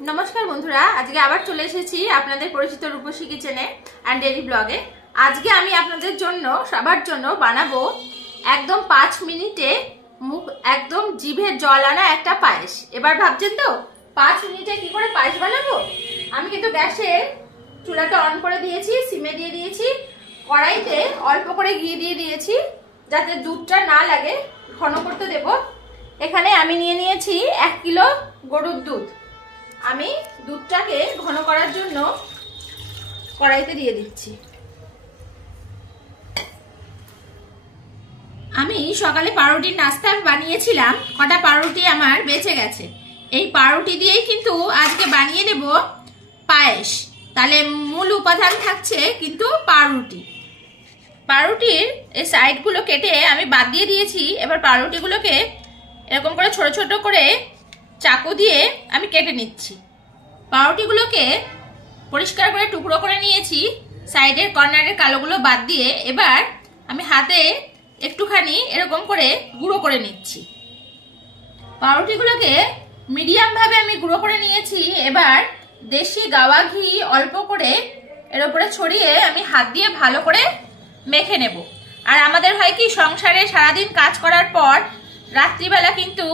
नमस्कार बंधुरा आज के आबार चले एसेছি আপনাদের পরিচিত রূপসী কিচেনে এন্ড ডেইলি ব্লগে। আজকে আমি আপনাদের জন্য সবার জন্য বানাবো একদম 5 মিনিটে মুখ একদম জিভে জল আনা একটা পায়েস। এবার ভাবছেন তো 5 মিনিটে কি করে পায়েস বানাবো। আমি কিন্তু গ্যাসের চুলাটা অন করে দিয়েছি, সিমে দিয়ে দিয়েছি, কড়াইতে অল্প করে ঘি দিয়ে দিয়েছি যাতে দুধটা না লাগে, ঘন করতে দেব। এখানে আমি নিয়ে নিয়েছি 1 কিলো গরুর দুধ। আমি দুধটাকে ঘন করার জন্য কড়াইতে দিয়ে দিচ্ছি। আমি সকালে পাউরুটির নাস্তা বানিয়েছিলাম, কটা পাউরুটি আমার বেঁচে গেছে। এই পাউরুটি দিয়েই কিন্তু আজকে বানিয়ে নেব পায়েস। তাহলে মূল উপাদান থাকছে কিন্তু পাউরুটি। পাউরুটির এই সাইডগুলো কেটে আমি বাদ দিয়ে দিয়েছি। এবার পাউরুটিগুলোকে এরকম করে ছোট ছোট করে চাকু দিয়ে আমি কেটে নিচ্ছি। পাউরুটিগুলোকে পরিষ্কার করে টুকরো করে নিয়েছি, সাইডের কর্নারের কালোগুলো বাদ দিয়ে। এবার আমি হাতে একটুখানি এরকম করে গুঁড়ো করে নিচ্ছি। পাউরুটিগুলোকে মিডিয়াম ভাবে আমি গুঁড়ো করে নিয়েছি। এবার দেশি গাওয়া ঘি অল্প করে এর উপরে ছড়িয়ে আমি হাত দিয়ে ভালো করে মেখে নেব। আর আমাদের হয় কি, সংসারে সারাদিন কাজ করার পর রাত্রিবেলা কিন্তু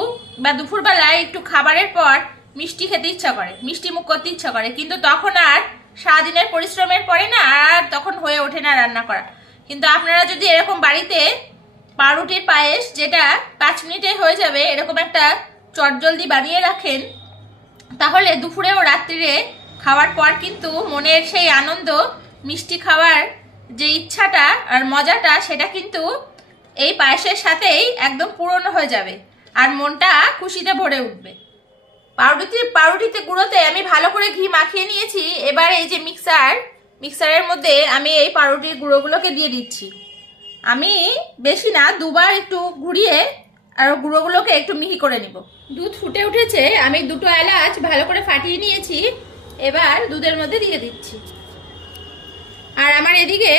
বা দুপুরবেলায় একটু খাবারের পর মিষ্টি খেতে ইচ্ছা করে, মিষ্টি মুখ করতে ইচ্ছা করে, কিন্তু তখন আর সারাদিনের পরিশ্রমের পরে না আর তখন হয়ে ওঠে না রান্না করা। কিন্তু আপনারা যদি এরকম বাড়িতে পাউরুটির পায়েস যেটা 5 মিনিটে হয়ে যাবে এরকম একটা চটজলদি বানিয়ে রাখেন, তাহলে দুপুরে ও রাত্রিরে খাওয়ার পর কিন্তু মনের সেই আনন্দ, মিষ্টি খাওয়ার যে ইচ্ছাটা আর মজাটা সেটা কিন্তু এই পায়েসের সাথেই একদম পূরণ হয়ে যাবে আর মনটা খুশিতে ভরে উঠবে। পাউরুটিতে গুঁড়োতে আমি ভালো করে ঘি মাখিয়ে নিয়েছি। এবার এই যে মিক্সারের মধ্যে আমি এই পাউরুটির গুঁড়োগুলোকে দিয়ে দিচ্ছি। আমি বেশি না, দুবার একটু ঘুরিয়ে আর গুঁড়োগুলোকে একটু মিহি করে নিব। দুধ ফুটে উঠেছে, আমি 2টো এলাচ ভালো করে ফাটিয়ে নিয়েছি। এবার দুধের মধ্যে দিয়ে দিচ্ছি। আর আমার এদিকে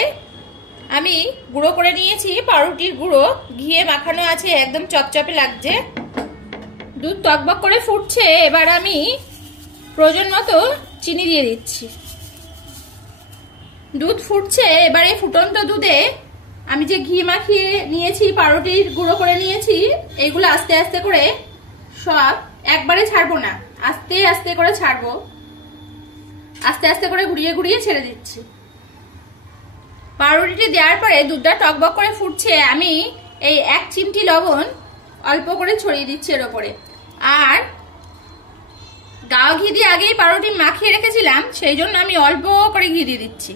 আমি গুঁড়ো করে নিয়েছি পাউরুটির গুঁড়ো, ঘিয়ে মাখানো আছে, একদম চপচপে লাগছে। দুধ টকবক করে ফুটছে। এবার আমি প্রয়োজন মতো চিনি দিয়ে দিচ্ছি। দুধ ফুটছে, এবার এই ফুটন্ত দুধে আমি যে ঘি মাখিয়ে নিয়েছি, পাউরুটির গুঁড়ো করে নিয়েছি, এইগুলো আস্তে আস্তে করে সব একবারে ছাড়বো না, আস্তে আস্তে করে ছাড়বো। আস্তে আস্তে করে ঘুরিয়ে ঘুরিয়ে ছেড়ে দিচ্ছি। পাউরুটিটি দেওয়ার পরে দুধটা টকবক করে ফুটছে। আমি এই 1 চিমটি লবণ অল্প করে ছড়িয়ে দিচ্ছি এর ওপরে। আর গাওয়া ঘি দিয়ে আগেই পাউরুটি মাখিয়ে রেখেছিলাম, সেই জন্য আমি অল্প করে ঘি দিয়ে দিচ্ছি।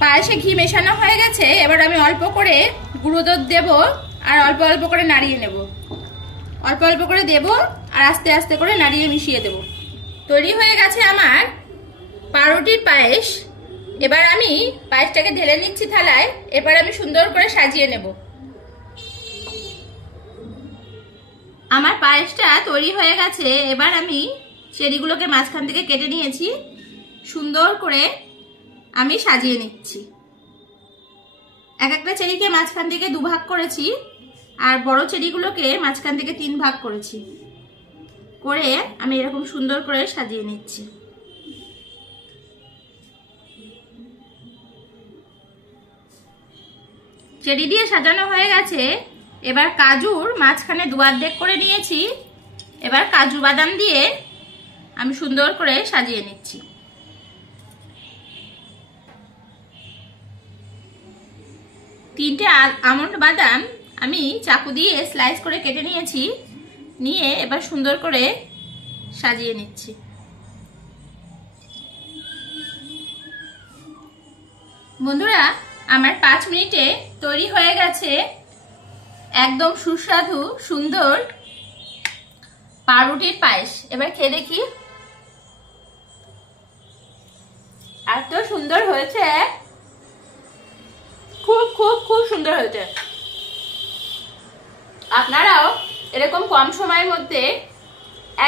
পায়েসে ঘি মেশানো হয়ে গেছে। এবার আমি অল্প করে গুঁড়ো দুধ দেবো আর অল্প অল্প করে নাড়িয়ে নেব। অল্প অল্প করে দেব আর আস্তে আস্তে করে নাড়িয়ে মিশিয়ে দেব। তৈরি হয়ে গেছে আমার পাউরুটির পায়েস। এবার আমি পায়েসটাকে ঢেলে নিচ্ছি থালায়। এবার আমি সুন্দর করে সাজিয়ে নেব। আমার পায়েসটা তৈরি হয়ে গেছে। এবার আমি চেরিগুলোকে মাঝখান থেকে কেটে নিয়েছি, সুন্দর করে আমি সাজিয়ে নিচ্ছি। এক একটা চেরিকে মাঝখান থেকে 2 ভাগ করেছি আর বড় চেরিগুলোকে মাঝখান থেকে 3 ভাগ করেছি, করে আমি এরকম সুন্দর করে সাজিয়ে নিচ্ছি। চেরি দিয়ে সাজানো হয়ে গেছে। এবার কাজুর মাঝখানে 2 অর্ধেক করে নিয়েছি। এবার কাজু বাদাম দিয়ে আমি সুন্দর করে সাজিয়ে নিচ্ছি। 3টে আমন্ড বাদাম আমি চাকু দিয়ে স্লাইস করে কেটে নিয়েছি, নিয়ে এবার সুন্দর করে সাজিয়ে নিচ্ছি। বন্ধুরা, আমার 5 মিনিটে তৈরি হয়ে গেছে একদম সুস্বাদু সুন্দর পাউরুটির পায়েস। এবার খেয়ে দেখি। এত সুন্দর হয়েছে, খুব খুব খুব সুন্দর হয়েছে। আপনারাও এরকম কম সময়ের মধ্যে,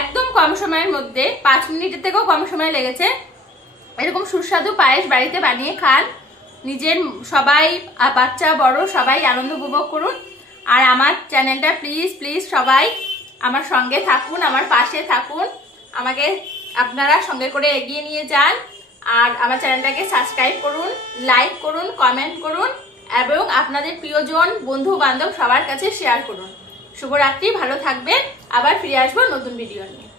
একদম কম সময়ের মধ্যে, 5 মিনিটের থেকেও কম সময় লেগেছে, এরকম সুস্বাদু পায়েস বাড়িতে বানিয়ে খান। নিজের সবাই, বাচ্চা বড় সবাই আনন্দ উপভোগ করুন। আর আমার চ্যানেলটা প্লিজ প্লিজ সবাই আমার সঙ্গে থাকুন, আমার পাশে থাকুন। আমাকে আপনারা সঙ্গে করে এগিয়ে নিয়ে যান। আর আমার চ্যানেলটাকে সাবস্ক্রাইব করুন, লাইক করুন, কমেন্ট করুন এবং আপনাদের প্রিয়জন, বন্ধু বান্ধব সবার কাছে শেয়ার করুন। শুভরাত্রি, ভালো থাকবেন। আবার ফিরে আসবো নতুন ভিডিও নিয়ে।